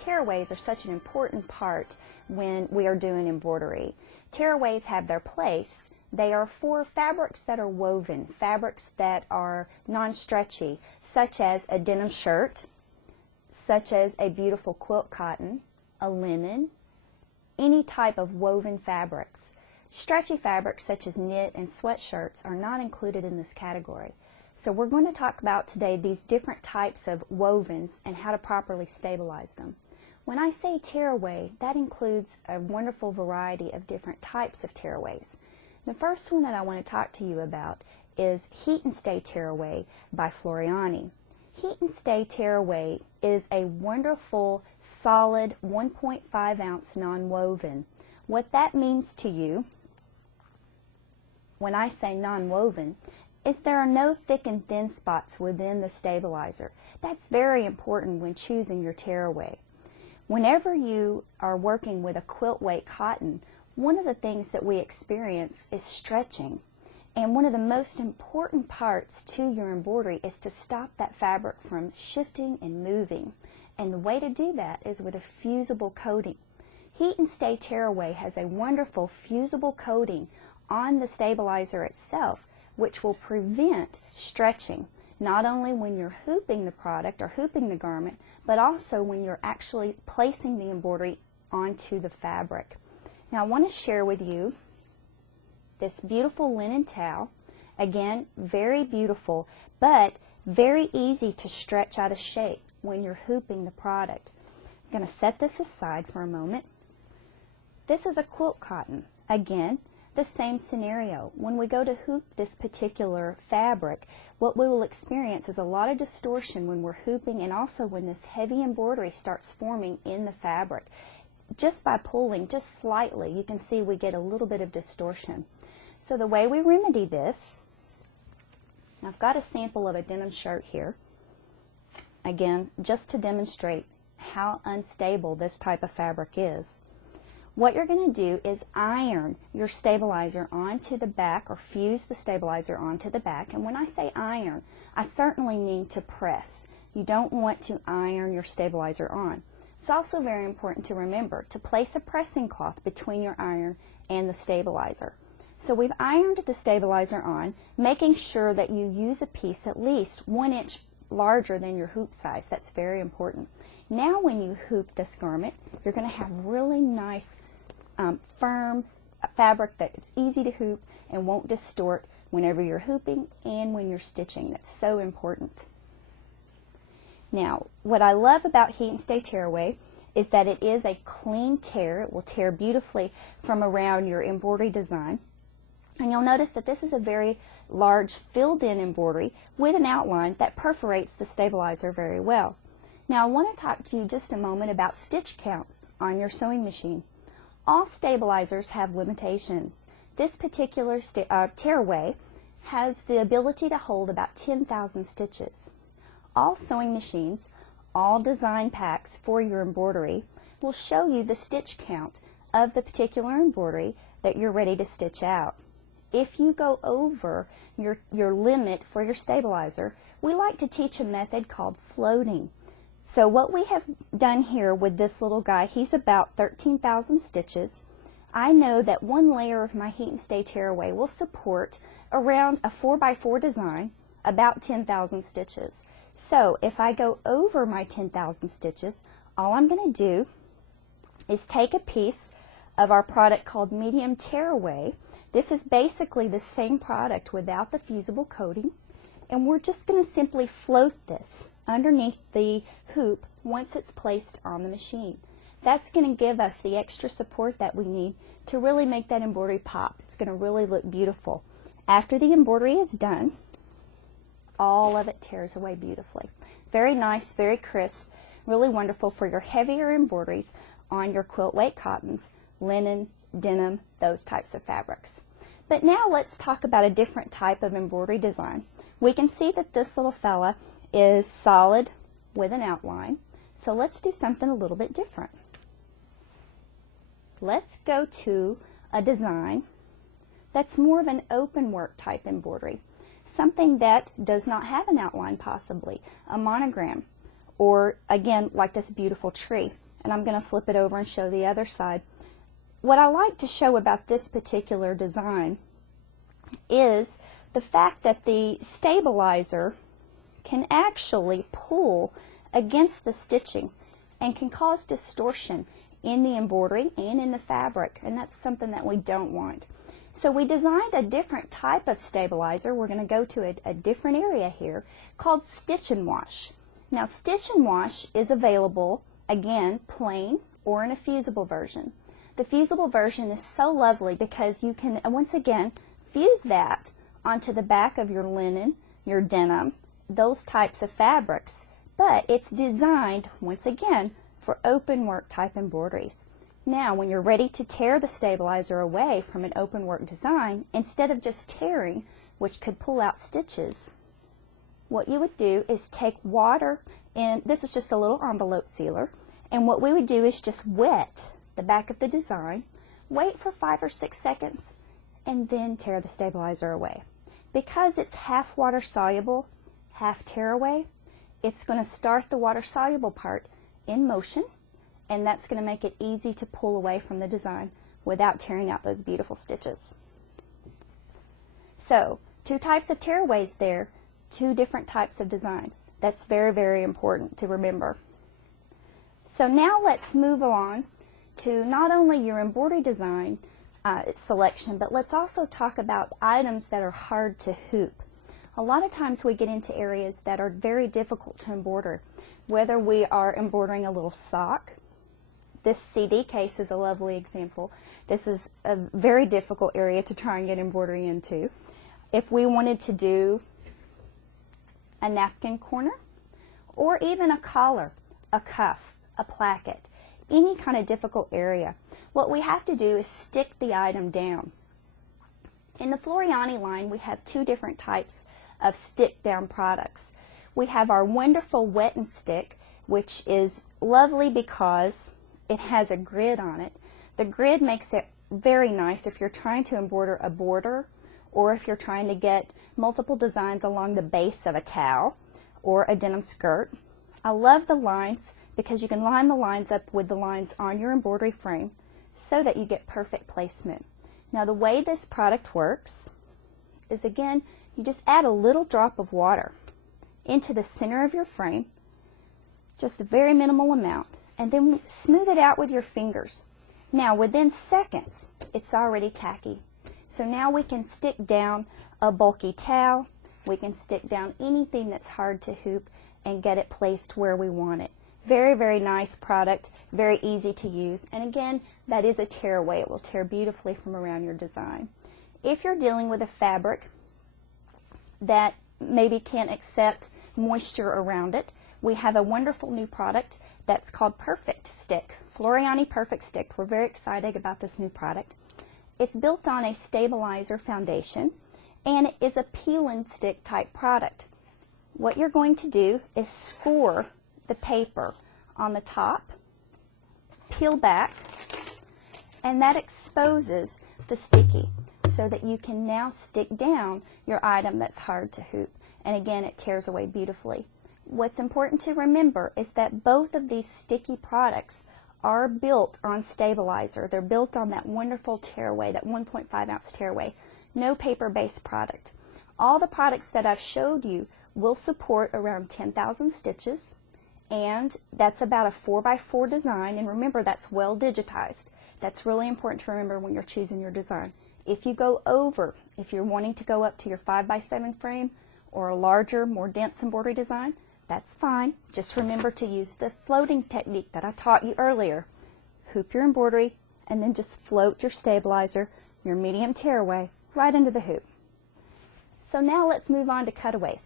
Tearaways are such an important part when we are doing embroidery. Tearaways have their place. They are for fabrics that are woven, fabrics that are non-stretchy, such as a denim shirt, such as a beautiful quilt cotton, a linen, any type of woven fabrics. Stretchy fabrics such as knit and sweatshirts are not included in this category. So we're going to talk about today these different types of wovens and how to properly stabilize them. When I say tearaway, that includes a wonderful variety of different types of tearaways. The first one that I want to talk to you about is Heat and Stay Tearaway by Floriani. Heat and Stay Tearaway is a wonderful, solid 1.5 ounce non-woven. What that means to you, when I say non-woven, is there are no thick and thin spots within the stabilizer. That's very important when choosing your tearaway. Whenever you are working with a quilt weight cotton, one of the things that we experience is stretching. And one of the most important parts to your embroidery is to stop that fabric from shifting and moving. And the way to do that is with a fusible coating. Heat and Stay Tearaway has a wonderful fusible coating on the stabilizer itself, which will prevent stretching, not only when you're hooping the product or hooping the garment, but also when you're actually placing the embroidery onto the fabric. Now I want to share with you this beautiful linen towel. Again, very beautiful, but very easy to stretch out of shape when you're hooping the product. I'm going to set this aside for a moment. This is a quilt cotton. Again, the same scenario. When we go to hoop this particular fabric, what we will experience is a lot of distortion when we're hooping, and also when this heavy embroidery starts forming in the fabric. Just by pulling just slightly, you can see we get a little bit of distortion. So the way we remedy this, I've got a sample of a denim shirt here, again, just to demonstrate how unstable this type of fabric is. What you're going to do is iron your stabilizer onto the back, or fuse the stabilizer onto the back. And when I say iron, I certainly mean to press. You don't want to iron your stabilizer on. It's also very important to remember to place a pressing cloth between your iron and the stabilizer. So we've ironed the stabilizer on, making sure that you use a piece at least 1 inch larger than your hoop size. That's very important. Now when you hoop this garment, you're going to have really nice firm fabric that's easy to hoop and won't distort whenever you're hooping and when you're stitching. That's so important. Now, what I love about Heat and Stay Tearaway is that it is a clean tear. It will tear beautifully from around your embroidery design. And you'll notice that this is a very large filled-in embroidery with an outline that perforates the stabilizer very well. Now, I want to talk to you just a moment about stitch counts on your sewing machine. All stabilizers have limitations. This particular tearaway has the ability to hold about 10,000 stitches. All sewing machines, all design packs for your embroidery will show you the stitch count of the particular embroidery that you're ready to stitch out. If you go over your limit for your stabilizer, we like to teach a method called floating. So what we have done here with this little guy, he's about 13,000 stitches. I know that one layer of my Heat and Stay Tearaway will support around a 4x4 design, about 10,000 stitches. So if I go over my 10,000 stitches, all I'm going to do is take a piece of our product called Medium Tearaway. This is basically the same product without the fusible coating, and we're just going to simply float this underneath the hoop once it's placed on the machine. That's going to give us the extra support that we need to really make that embroidery pop. It's going to really look beautiful. After the embroidery is done, all of it tears away beautifully. Very nice, very crisp, really wonderful for your heavier embroideries on your quilt weight cottons, linen, denim, those types of fabrics. But now let's talk about a different type of embroidery design. We can see that this little fella is solid with an outline. So let's do something a little bit different. Let's go to a design that's more of an open work type embroidery. Something that does not have an outline, possibly a monogram, or again like this beautiful tree. and I'm going to flip it over and show the other side. What I like to show about this particular design is the fact that the stabilizer can actually pull against the stitching and can cause distortion in the embroidery and in the fabric, and that's something that we don't want. So we designed a different type of stabilizer. We're going to go to a different area here called Stitch and Wash. Now, Stitch and Wash is available, again, plain or in a fusible version. The fusible version is so lovely because you can, once again, fuse that onto the back of your linen, your denim, those types of fabrics, but it's designed, once again, for open work type embroideries. Now, when you're ready to tear the stabilizer away from an open work design, instead of just tearing, which could pull out stitches, what you would do is take water, and this is just a little envelope sealer, and what we would do is just wet the back of the design, wait for 5 or 6 seconds, and then tear the stabilizer away. Because it's half water soluble, half tearaway, it's going to start the water soluble part in motion, and that's going to make it easy to pull away from the design without tearing out those beautiful stitches. So, 2 types of tearaways there, 2 different types of designs. That's very, very important to remember. So now let's move on to not only your embroidery design selection, but let's also talk about items that are hard to hoop. A lot of times we get into areas that are very difficult to embroider, whether we are embroidering a little sock. This CD case is a lovely example. This is a very difficult area to try and get embroidery into. If we wanted to do a napkin corner, or even a collar, a cuff, a placket, any kind of difficult area, what we have to do is stick the item down. In the Floriani line, we have 2 different types of stick down products. We have our wonderful wet and stick, which is lovely because it has a grid on it. The grid makes it very nice if you're trying to embroider a border, or if you're trying to get multiple designs along the base of a towel or a denim skirt. I love the lines because you can line the lines up with the lines on your embroidery frame so that you get perfect placement. Now, the way this product works is, again, you just add a little drop of water into the center of your frame, just a very minimal amount, and then smooth it out with your fingers. Now, within seconds, it's already tacky. So now we can stick down a bulky towel, we can stick down anything that's hard to hoop and get it placed where we want it. Very, very nice product, very easy to use, and again, that is a tearaway. It will tear beautifully from around your design. If you're dealing with a fabric that maybe can't accept moisture around it, we have a wonderful new product that's called Perfect Stick, Floriani Perfect Stick. We're very excited about this new product. It's built on a stabilizer foundation, and it is a peel and stick type product. What you're going to do is score the paper on the top, peel back, and that exposes the sticky so that you can now stick down your item that's hard to hoop. And again, it tears away beautifully. What's important to remember is that both of these sticky products are built on stabilizer. They're built on that wonderful tearaway, that 1.5 ounce tearaway. No paper-based product. All the products that I've showed you will support around 10,000 stitches, and that's about a 4x4 design, and remember, that's well digitized. That's really important to remember when you're choosing your design. If you go over, if you're wanting to go up to your 5x7 frame or a larger, more dense embroidery design, that's fine. Just remember to use the floating technique that I taught you earlier. Hoop your embroidery and then just float your stabilizer, your medium tearaway, right into the hoop. So now let's move on to cutaways.